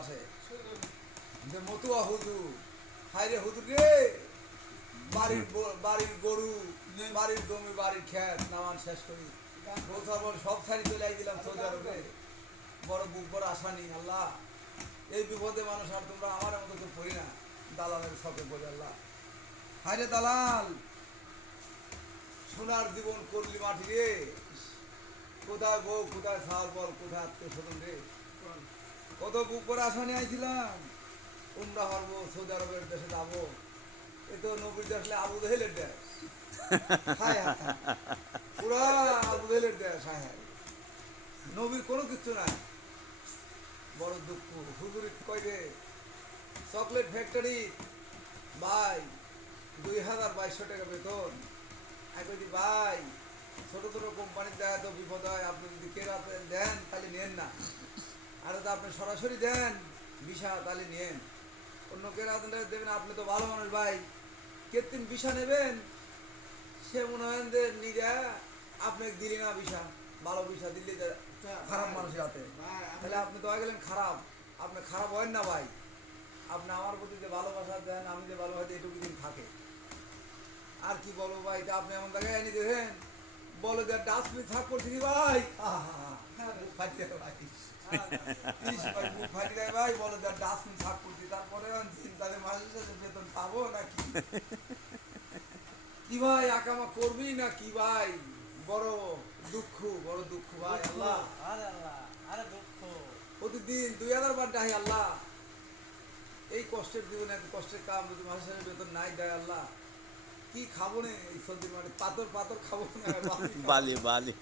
আসে যে মতুয়া হুজুর, হাই রে হুজুর রে, বাড়ির গরু, বাড়ির জমি, বাড়ির ক্ষেত নামান শেষ করি বলতে বল সব ছাড়ি চলে দিলাম সৌদি আরবে। বড় বুক বড় আশা নেই আল্লাহ, এই বিপদে মানুষ আর তোমরা আমার মতো তো পড়ি না। দালালের শখে বলে আল্লাহ, হাই রে দালাল, সোনার জীবন করলি মাটি রে, কোথায় বউ, কোথায় সাল বল, কোথায় আত্মীয় স্বজন রে, কত বুক করে আশা নিয়ে আইছিলাম উমরা হারবো, সৌদি আরবের দেশে যাবো, এ তো নবীর দেশলে আবু জেহেলের দেশ। হায় হায় হায়, পুরা আবু জেহেলের দেশ। হায় হায়, নবীর কোনো কিছু নাই, বড় দুঃখ। হুজুর কই রে, চকলেট ফ্যাক্টরি ভাই 2200 টাকা বেতন। আমি বলছি ভাই, ছোটো ছোটো কোম্পানির দেখা তো বিপদ হয়, আপনি যদি কেরাতে দেন তাহলে নেন না, আর তো আপনি সরাসরি দেন ভিসা তাহলে নেন, অন্য কেরাতে দেবেন, আপনি তো ভালো মানুষ ভাই, কৃত্রিম ভিসা নেবেন, সে মনে হয় যে নিজে আপনাকে দিলি না ভিসা, ভালো ভিসা দিল্লি খারাপ মানুষের হাতে, তাহলে আপনি তো হয়ে গেলেন খারাপ, আপনি খারাপ হয়েন না ভাই, আপনি আমার প্রতি যে ভালোবাসা দেন, আমি যে ভালোবাসি এটুকু দিন থাকে। আর কি বলবো ভাই, তা আপনি এমন জায়গায় এনে দেবেন, বলো যে ডাস্টবিন সাফ করছি ভাই, মুখ ফাটিয়ে ভাই, ভাই মুখ ফাটি দেয় ভাই, বলো যে ডাস্টবিন সাফ করছি, তারপরে চিন্তাতে মাসের সাথে বেতন পাবো নাকি কি ভাই, আকামা করবি না কি ভাই, বড় দুঃখ, বড় দুঃখ ভাই। আল্লাহ আরে দুঃখ প্রতিদিন 2000 বার ডাহি আল্লাহ, এই কষ্টের জীবনে এত কষ্টের কাম যদি মাসের সাথে বেতন নাই দেয় আল্লাহ, কি খাবো না এই সর্দির মাঠে, পাথর পাথর খাবো না, বালি বালি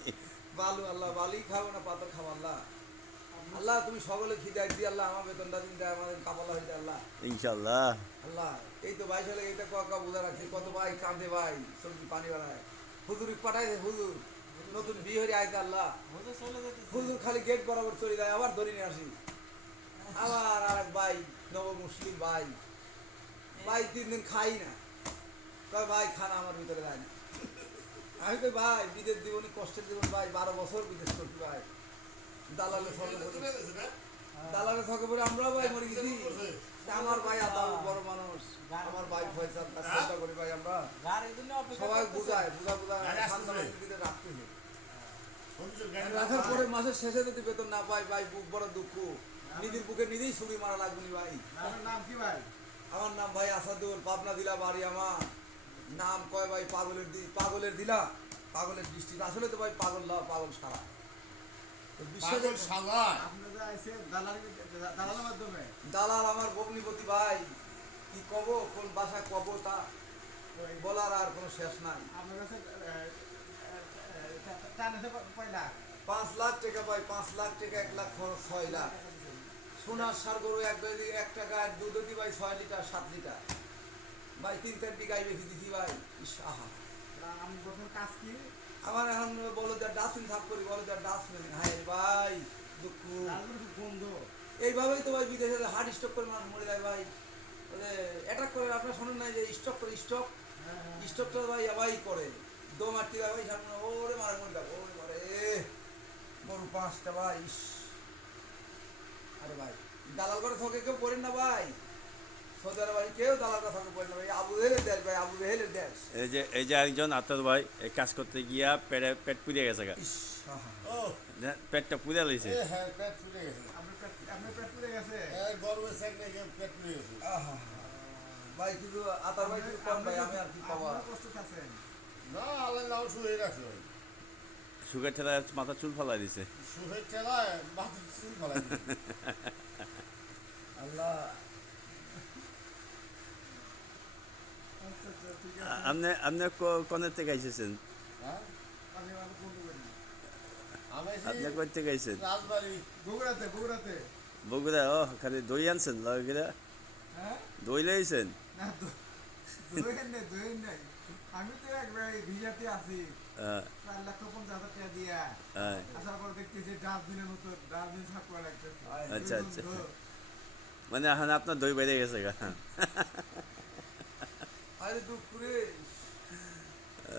বালু আল্লাহ, বালি খাবো না পাথর খাবো আল্লাহ। আল্লাহ তুমি সকলে খিদায় দিয়ে আল্লাহ আমার বেতনটা দিন দেয়, আমাদের কাপালা হয়ে যায় আল্লাহ। ইনশাল্লাহ। আল্লাহ এই তো 22 সালে এইটা কাকা বোঝা রাখছি, কত ভাই কাঁদে ভাই, সবজি পানি বাড়ায়, হুজুর পাঠাই দে, হুজুর নতুন বিয়ে হয়ে আইতে আল্লাহ, হুজুর চলে যেতেছে। হুজুর খালি গেট বরাবর চলে যায়, আবার ধরে নিয়ে আসি, আবার আর এক ভাই নব মুসলিম ভাই, ভাই 3 দিন খাই না, কয় ভাই খানা আমার ভিতরে যায় না। আমি কই ভাই বিদেশ জীবনে কষ্টের জীবন ভাই, 12 বছর বিদেশ করছি ভাই, দালালে সঙ্গে দালালে থাকে বলে আমরাও ভাই মরে গেছি। আমার ভাই আতাউ বড় মানুষ, আমার ভাই ফয়সাল, তার চিন্তা করি ভাই আমরা গাড়ির জন্য অপেক্ষা সবাই করতেছে। বুঝায় শান্তনার দিকে রাখতে হবে। রাখার পরে মাসের শেষে যদি বেতন না পাই ভাই, বুক বড় দুঃখ, নিজের বুকে নিজেই ছুরি মারা লাগবে নি ভাই। আপনার নাম কি ভাই? আমার নাম ভাই আসাদুল, পাবনা দিলা বাড়ি আমার, নাম কয় ভাই পাগলের দিলা, পাগলের ডিস্ট্রিক্ট, আসলে তো ভাই পাগল না, পাগল সারা পাগল শালা। আপনারা এসে দালালের মাধ্যমে দালাল আমার ভগ্নিপতি ভাই, কি কব, কোন ভাষা কব তা বলার আর কোনো শেষ নাই। আপনার কাছে টানেছে কয় লাখ? 5 লাখ টাকা ভাই, 5 লাখ টাকা, 1 লাখ খরচ, 6 লাখ। সোনার সার গরু 1 টাকা দুধ দি ভাই 6 লিটার 7 লিটার ভাই, 3-4 বিঘাই বেশি দিছি ভাই। ইস আহা, আমি বছর কাজ কি আমার এখন বলো যে ডাস্টবিন সাফ করি, বলো যে ডাস্টবিন, হায় ভাই দুঃখ। বন্ধ এইভাবেই তো ভাই বিদেশে হার্ট স্ট্রোক করে মানুষ মরে যায় ভাই, অ্যাটাক করে, আপনার শোনেন নাই যে স্ট্রোক করে, স্ট্রোকটা ভাই আবাই করে, দম আটকে যায় ভাই, সামনে ওরে মারে মরে যাবো, ওরে মারে গরু 5টা ভাই। ইস, আরে ভাই দালাল করে থকে কেউ পড়েন না ভাই, সৌদি আরব ভাই কেউ দালাল করে থকে পড়েন না ভাই, আবু জেহেলের দেশ ভাই, আবু জেহেলের দেশ। এই যে একজন আত্মার ভাই এই কাজ করতে গিয়া পেট পুড়ে গেছে গা, ইস আহা, পেটটা পুড়ে লইছে। হ্যাঁ পেট ফুলে গেছে। আপনার পেট ফুলে গেছে? গর্বের সাইডে পেট ফুলে গেছে। আহা ভাই, কিন্তু আতার ভাই কিন্তু কম ভাই, আমি আর কি পাবো। আপনারা কষ্ট আছেন না, আল্লাহ নাম শুয়ে রাখছে ভাই। সুখের ঠেলায় মাথা চুল ফালাই দিছে। সুখের ঠেলায় মাথা চুল ফেলাই দিছে। আল্লাহ আচ্ছা ঠিক আছে। আপনি কোনের থেকে আইসেছেন? হ্যাঁ? আমি আমার বন্ধু করি আমি আপনি কই থেকে আইসেন? রাজবাড়ি। বগুড়াতে বগুড়া? ও খালি দই আনছেন লগেরা? হ্যাঁ দই লইছেন? না দোয়েন নাই আমি তো একবার ভিজাতে আছি, 4,50,000 টাকা দিয়া আসার পর দেখতেছি ডাস্টবিনের মতো ডাস্টবিন সাফ করা লাগতেছে। আচ্ছা আচ্ছা, মানে এখন আপনার দই বেড়ে গেছে গা। আরে দুঃখ রে,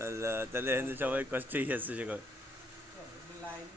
আল্লাহ, তাহলে এখানে সবাই কষ্টই আছে সে লাইন